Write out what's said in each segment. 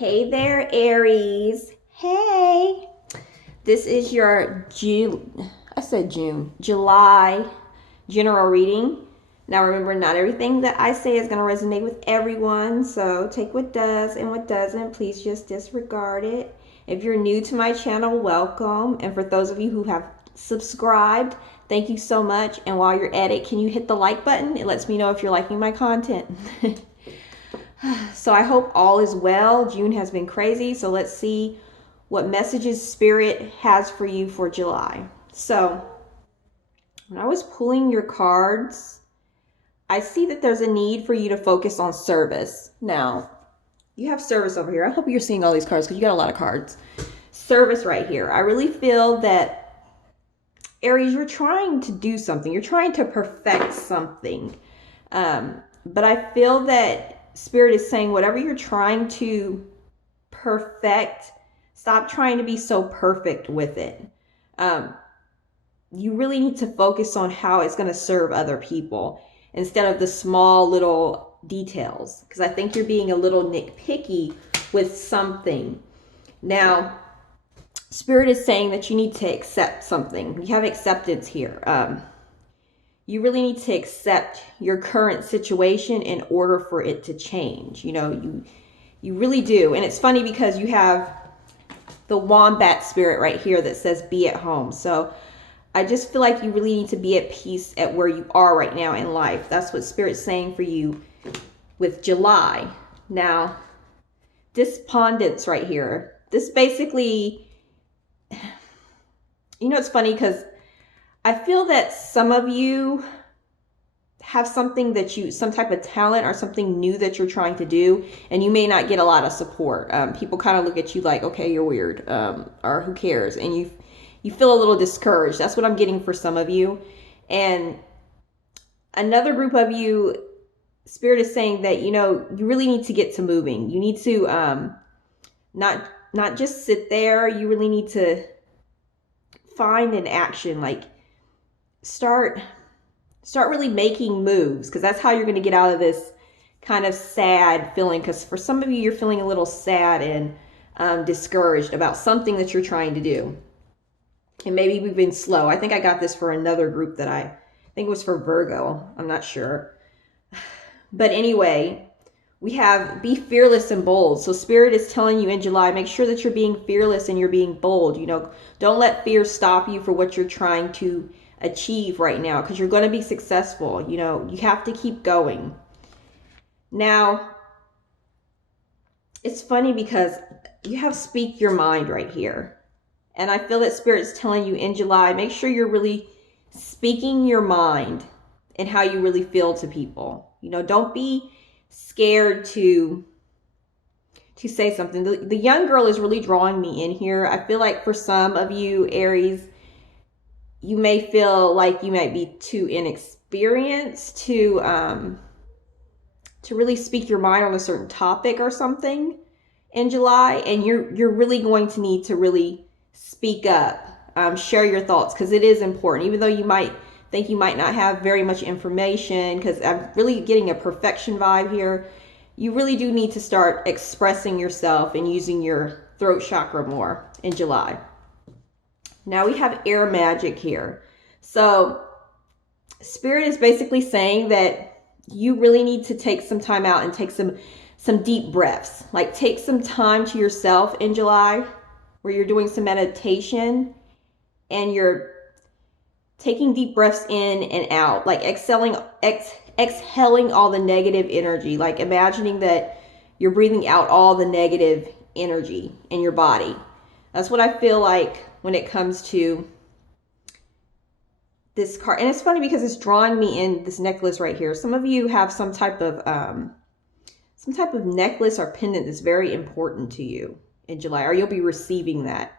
Hey there, Aries. Hey. This is your July general reading. Now remember, not everything that I say is going to resonate with everyone, so take what does and what doesn't. Please just disregard it. If you're new to my channel, welcome. And for those of you who have subscribed, thank you so much. And while you're at it, can you hit the like button? It lets me know if you're liking my content. So I hope all is well. June has been crazy, so let's see what messages Spirit has for you for July. So when I was pulling your cards, I see that there's a need for you to focus on service. Now, you have service over here. I hope you're seeing all these cards because you got a lot of cards. Service right here. I really feel that, Aries, you're trying to do something. You're trying to perfect something. But I feel that Spirit is saying whatever you're trying to perfect, stop trying to be so perfect with it. You really need to focus on how it's going to serve other people instead of the small little details, because I think you're being a little nitpicky with something. Now, Spirit is saying that you need to accept something. You have acceptance here. You really need to accept your current situation in order for it to change. You know, you really do. And it's funny because you have the wombat spirit right here that says be at home. So I just feel like you really need to be at peace at where you are right now in life. That's what Spirit's saying for you with July. Now, Despondence right here. This basically, you know, it's funny because I feel that some of you have something that some type of talent or something new that you're trying to do, and you may not get a lot of support. People kind of look at you like, okay, you're weird, or who cares? And you feel a little discouraged. That's what I'm getting for some of you. And another group of you, Spirit is saying that, you know, you really need to get to moving. You need to not just sit there. You really need to find an action, like start really making moves, because that's how you're going to get out of this kind of sad feeling. Because for some of you, you're feeling a little sad and discouraged about something that you're trying to do. And maybe we've been slow. I think I got this for another group that I think it was for Virgo. I'm not sure. But anyway, we have be fearless and bold. So Spirit is telling you in July, make sure that you're being fearless and you're being bold. You know, don't let fear stop you for what you're trying to achieve right now, because you're going to be successful. You know, you have to keep going. Now, it's funny because you have speak your mind right here. And I feel that Spirit's telling you in July, make sure you're really speaking your mind and how you really feel to people. You know, don't be scared to say something. The young girl is really drawing me in here. I feel like for some of you, Aries, you may feel like you might be too inexperienced to really speak your mind on a certain topic or something in July, and you're really going to need to really speak up, share your thoughts, because it is important. Even though you might think you might not have very much information, because I'm really getting a perfection vibe here, you really do need to start expressing yourself and using your throat chakra more in July. Now we have air magic here. So Spirit is basically saying that you really need to take some time out and take some deep breaths. Like take some time to yourself in July where you're doing some meditation and you're taking deep breaths in and out, like exhaling all the negative energy, like imagining that you're breathing out all the negative energy in your body. That's what I feel like when it comes to this card. And it's funny because it's drawing me in this necklace right here. Some of you have some type of necklace or pendant that's very important to you in July, or you'll be receiving that.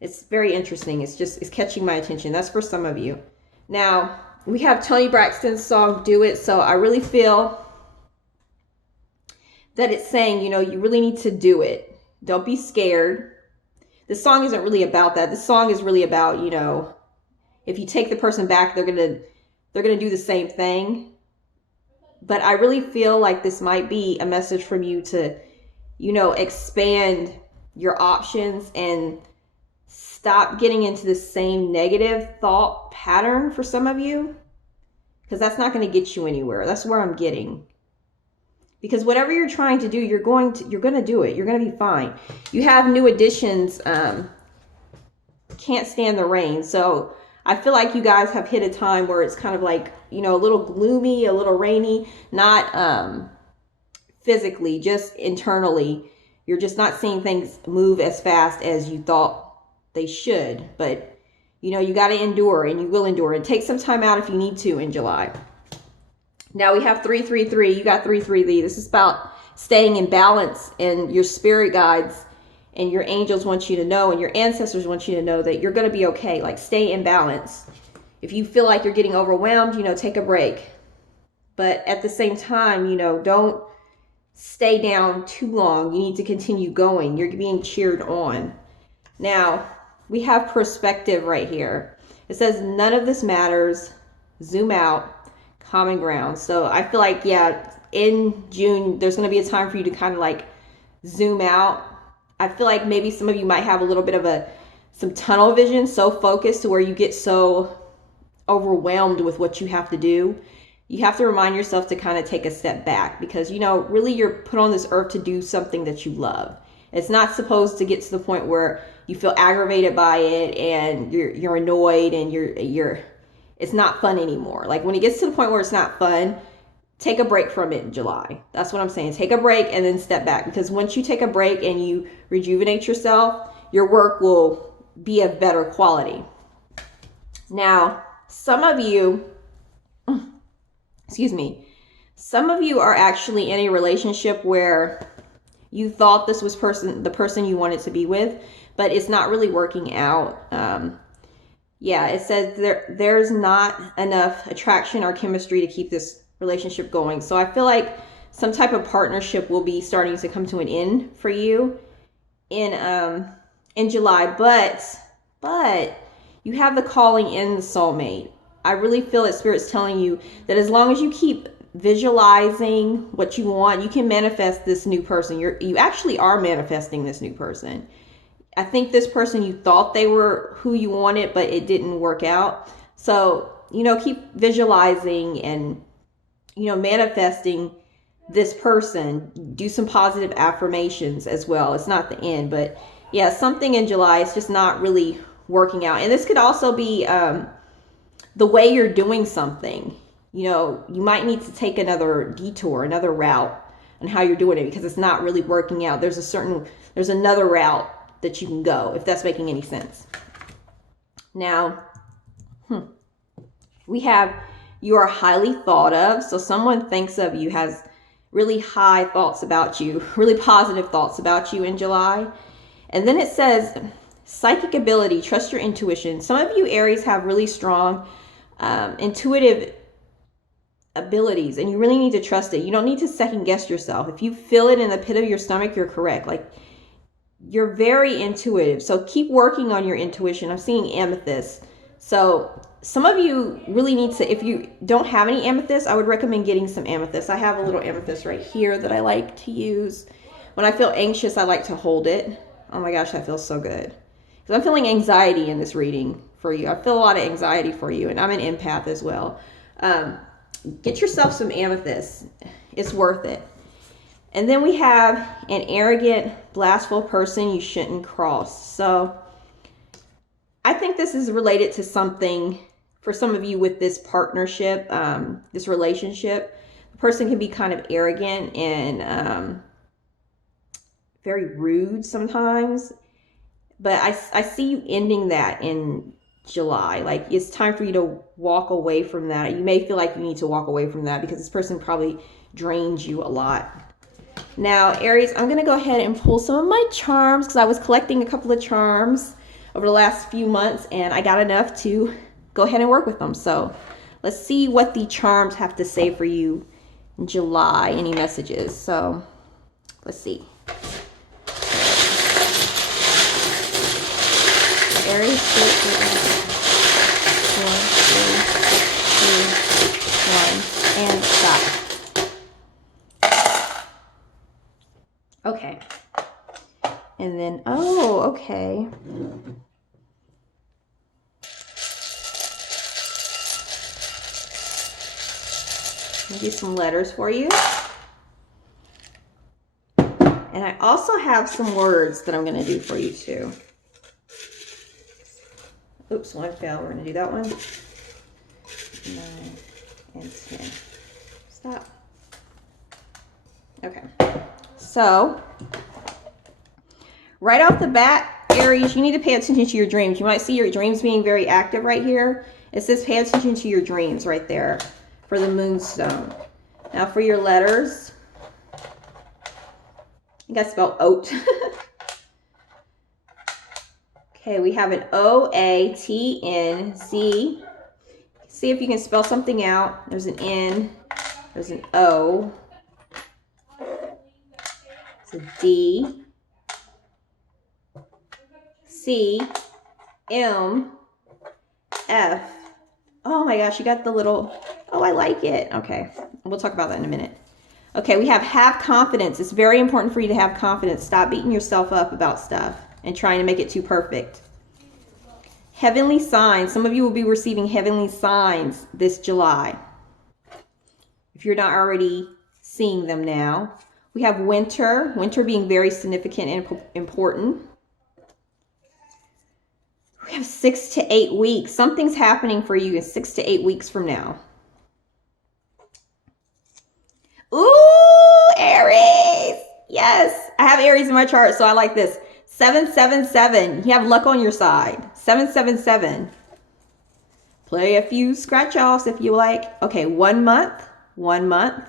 It's very interesting. It's catching my attention. That's for some of you. Now, we have Toni Braxton's song, Do It. So I really feel that it's saying, you know, you really need to do it. Don't be scared. This song isn't really about that. This song is really about, you know, if you take the person back, they're gonna do the same thing. But I really feel like this might be a message from you to you know, expand your options and stop getting into the same negative thought pattern for some of you, because that's not going to get you anywhere. That's where I'm getting. Because whatever you're trying to do, you're going to do it. You're going to be fine. You have new additions. Can't stand the rain. So I feel like you guys have hit a time where it's kind of like, you know, a little gloomy, a little rainy, not physically, just internally. You're just not seeing things move as fast as you thought they should. But, you know, you got to endure, and you will endure. And take some time out if you need to in July. Now we have 333. You got 333. This is about staying in balance, and your spirit guides and your angels want you to know, and your ancestors want you to know that you're going to be okay. Like, stay in balance. If you feel like you're getting overwhelmed, you know, take a break. But at the same time, you know, don't stay down too long. You need to continue going. You're being cheered on. Now, we have perspective right here. It says, none of this matters. Zoom out. Common ground. So I feel like, yeah, in June, there's going to be a time for you to kind of like zoom out. I feel like maybe some of you might have a little bit of some tunnel vision, so focused to where you get so overwhelmed with what you have to do. You have to remind yourself to kind of take a step back, because, you know, really you're put on this earth to do something that you love. It's not supposed to get to the point where you feel aggravated by it and you're annoyed and it's not fun anymore. Like, when it gets to the point where it's not fun, take a break from it in July. That's what I'm saying. Take a break and then step back, because once you take a break and you rejuvenate yourself, your work will be of better quality. Now, some of you are actually in a relationship where you thought this was the person you wanted to be with, but it's not really working out. Yeah, it says there's not enough attraction or chemistry to keep this relationship going. So I feel like some type of partnership will be starting to come to an end for you in July, but you have the calling in the soulmate. I really feel that Spirit's telling you that as long as you keep visualizing what you want, you can manifest this new person. You actually are manifesting this new person. I think this person, you thought they were who you wanted, but it didn't work out. So, you know, keep visualizing and, you know, manifesting this person. Do some positive affirmations as well. It's not the end, but yeah, something in July, it's just not really working out. And this could also be the way you're doing something. You know, you might need to take another detour, another route on how you're doing it, because it's not really working out. There's another route that you can go, if that's making any sense. Now, we have, you are highly thought of. So someone thinks of you, has really high thoughts about you, really positive thoughts about you in July. And then it says psychic ability, trust your intuition. Some of you Aries have really strong intuitive abilities, and you really need to trust it. You don't need to second guess yourself. If you feel it in the pit of your stomach, you're correct. Like, you're very intuitive. So keep working on your intuition. I'm seeing amethyst. So some of you really need to, if you don't have any amethyst, I would recommend getting some amethyst. I have a little amethyst right here that I like to use. When I feel anxious, I like to hold it. Oh my gosh, that feels so good. Because I'm feeling anxiety in this reading for you. I feel a lot of anxiety for you, and I'm an empath as well. Get yourself some amethyst. It's worth it. And then we have an arrogant, blastful person you shouldn't cross. So I think this is related to something for some of you with this partnership, this relationship. The person can be kind of arrogant and very rude sometimes. But I see you ending that in July. Like, it's time for you to walk away from that. You may feel like you need to walk away from that because this person probably drains you a lot. Now, Aries, I'm going to go ahead and pull some of my charms, because I was collecting a couple of charms over the last few months, and I got enough to go ahead and work with them. So let's see what the charms have to say for you in July. Any messages? So let's see. Aries, 4, 3, 2, 1, and stop. Okay. And then, oh, okay. I'll do some letters for you. And I also have some words that I'm going to do for you too. Oops, one fell. We're going to do that one. 9 and 10. Stop. Okay. So, right off the bat, Aries, you need to pay attention to your dreams. You might see your dreams being very active right here. It says pay attention to your dreams right there for the moonstone. Now for your letters, you got to spell oat. Okay, we have an O-A-T-N-Z. See if you can spell something out. There's an N. There's an O. It's a D. C. M. F. Oh my gosh, you got the little... Oh, I like it. Okay, we'll talk about that in a minute. Okay, we have confidence. It's very important for you to have confidence. Stop beating yourself up about stuff and trying to make it too perfect. Heavenly signs. Some of you will be receiving heavenly signs this July, if you're not already seeing them now. We have winter. Winter being very significant and important. We have 6 to 8 weeks. Something's happening for you in 6 to 8 weeks from now. Ooh, Aries. Yes, I have Aries in my chart, so I like this. 777. You have luck on your side. 777. Play a few scratch offs if you like. Okay, 1 month. 1 month.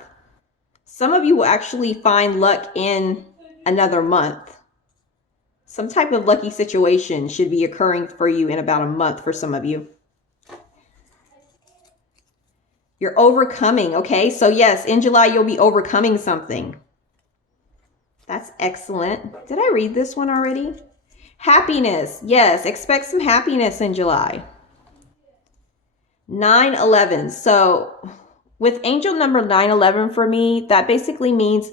Some of you will actually find luck in another month. Some type of lucky situation should be occurring for you in about a month for some of you. You're overcoming, okay? So yes, in July, you'll be overcoming something. That's excellent. Did I read this one already? Happiness. Yes, expect some happiness in July. 9/11. So with angel number 9/11 for me, that basically means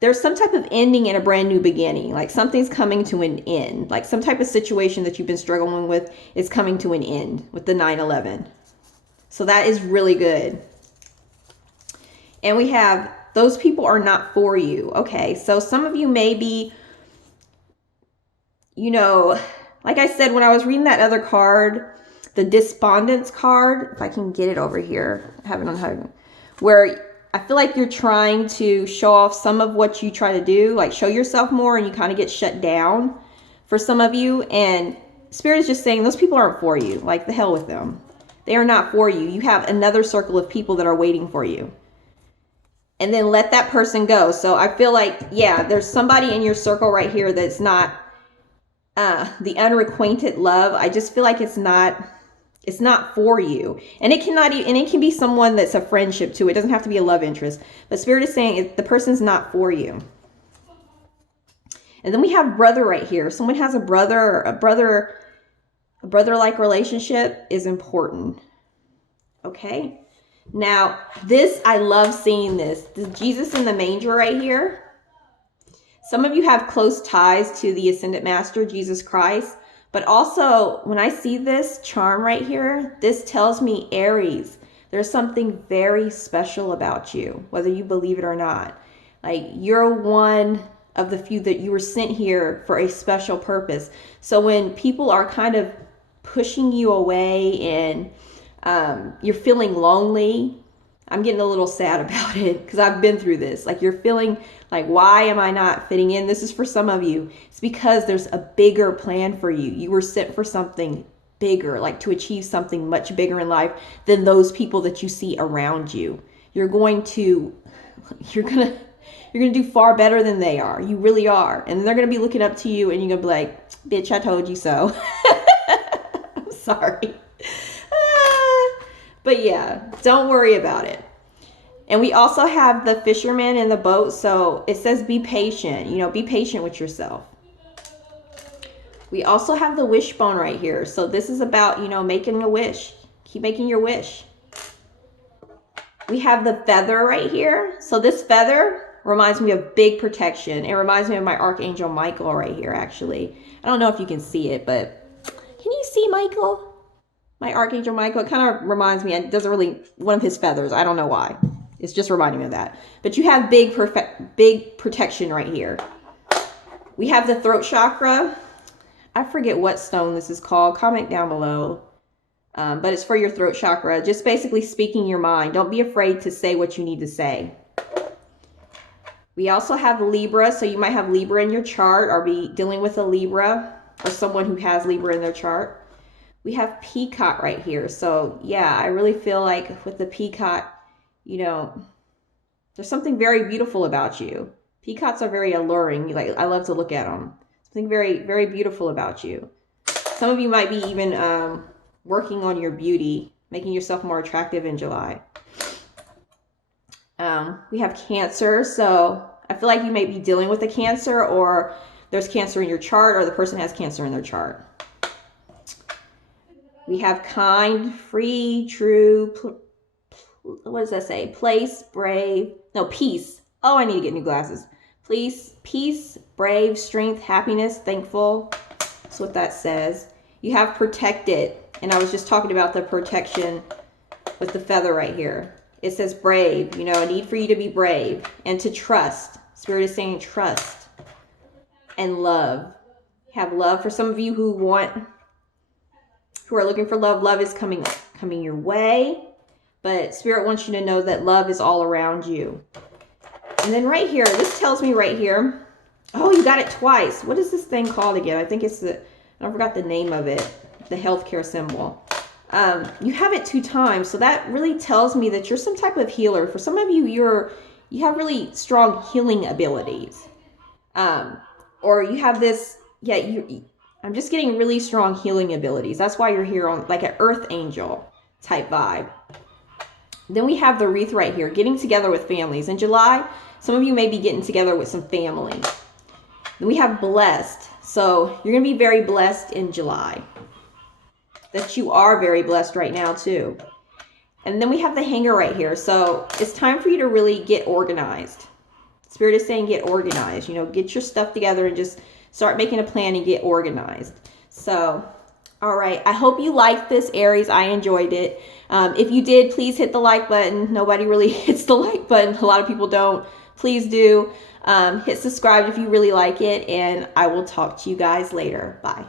there's some type of ending and a brand new beginning. Like something's coming to an end. Like some type of situation that you've been struggling with is coming to an end with the 9/11. So that is really good. And we have, those people are not for you. Okay, so some of you may be, you know, like I said, when I was reading that other card, the Despondence card, if I can get it over here, I have it on home, where I feel like you're trying to show off some of what you try to do, like show yourself more, and you kind of get shut down for some of you. And Spirit is just saying those people aren't for you. Like the hell with them. They are not for you. You have another circle of people that are waiting for you. And then let that person go. So I feel like, yeah, there's somebody in your circle right here that's not the unrequited love. I just feel like it's not for you. And it cannot, and it can be someone that's a friendship too. It doesn't have to be a love interest. But Spirit is saying the person's not for you. And then we have brother right here. Someone has a brother-like relationship is important. Okay. Now this, I love seeing this. The Jesus in the manger right here. Some of you have close ties to the Ascended Master, Jesus Christ. But also, when I see this charm right here, this tells me, Aries, there's something very special about you, whether you believe it or not. Like, you're one of the few that you were sent here for a special purpose. So when people are kind of pushing you away and you're feeling lonely, I'm getting a little sad about it because I've been through this. Like you're feeling like, why am I not fitting in? This is for some of you. It's because there's a bigger plan for you. You were sent for something bigger, like to achieve something much bigger in life than those people that you see around you. You're gonna do far better than they are. You really are. And they're gonna be looking up to you and you're gonna be like, bitch, I told you so. I'm sorry. But yeah, don't worry about it. And we also have the fisherman in the boat. So it says be patient. You know, be patient with yourself. We also have the wishbone right here. So this is about, you know, making a wish. Keep making your wish. We have the feather right here. So this feather reminds me of big protection. It reminds me of my Archangel Michael right here, actually. I don't know if you can see it, but can you see Michael? My Archangel Michael. It kind of reminds me, it doesn't really, one of his feathers. I don't know why. It's just reminding me of that. But you have big protection right here. We have the throat chakra. I forget what stone this is called. Comment down below. But it's for your throat chakra. Just basically speaking your mind. Don't be afraid to say what you need to say. We also have Libra. So you might have Libra in your chart or be dealing with a Libra or someone who has Libra in their chart. We have Peacock right here. So yeah, I really feel like with the Peacock, you know, there's something very beautiful about you. Peacocks are very alluring. Like, I love to look at them. Something very, very beautiful about you. Some of you might be even working on your beauty, making yourself more attractive in July. We have Cancer. So I feel like you may be dealing with a Cancer, or there's Cancer in your chart, or the person has Cancer in their chart. We have kind, free, true, what does that say? Place, brave, no, peace. Oh, I need to get new glasses. Please, peace, brave, strength, happiness, thankful. That's what that says. You have protected. And I was just talking about the protection with the feather right here. It says brave, you know, a need for you to be brave and to trust. Spirit is saying trust and love. Have love. For some of you who are looking for love, love is coming your way. But Spirit wants you to know that love is all around you. And then right here, this tells me right here, oh, you got it twice. What is this thing called again? I think it's I forgot the name of it, the healthcare symbol. You have it 2 times. So that really tells me that you're some type of healer. For some of you, you have really strong healing abilities. Or you have this, I'm just getting really strong healing abilities. That's why you're here on like an earth angel type vibe. Then we have the wreath right here, getting together with families. In July, some of you may be getting together with some family. Then we have blessed. So you're going to be very blessed in July. That you are very blessed right now too. And then we have the hanger right here. So it's time for you to really get organized. Spirit is saying get organized. You know, get your stuff together and just start making a plan and get organized. So, all right. I hope you liked this, Aries. I enjoyed it. If you did, please hit the like button. Nobody really hits the like button. A lot of people don't. Please do. Hit subscribe if you really like it. And I will talk to you guys later. Bye.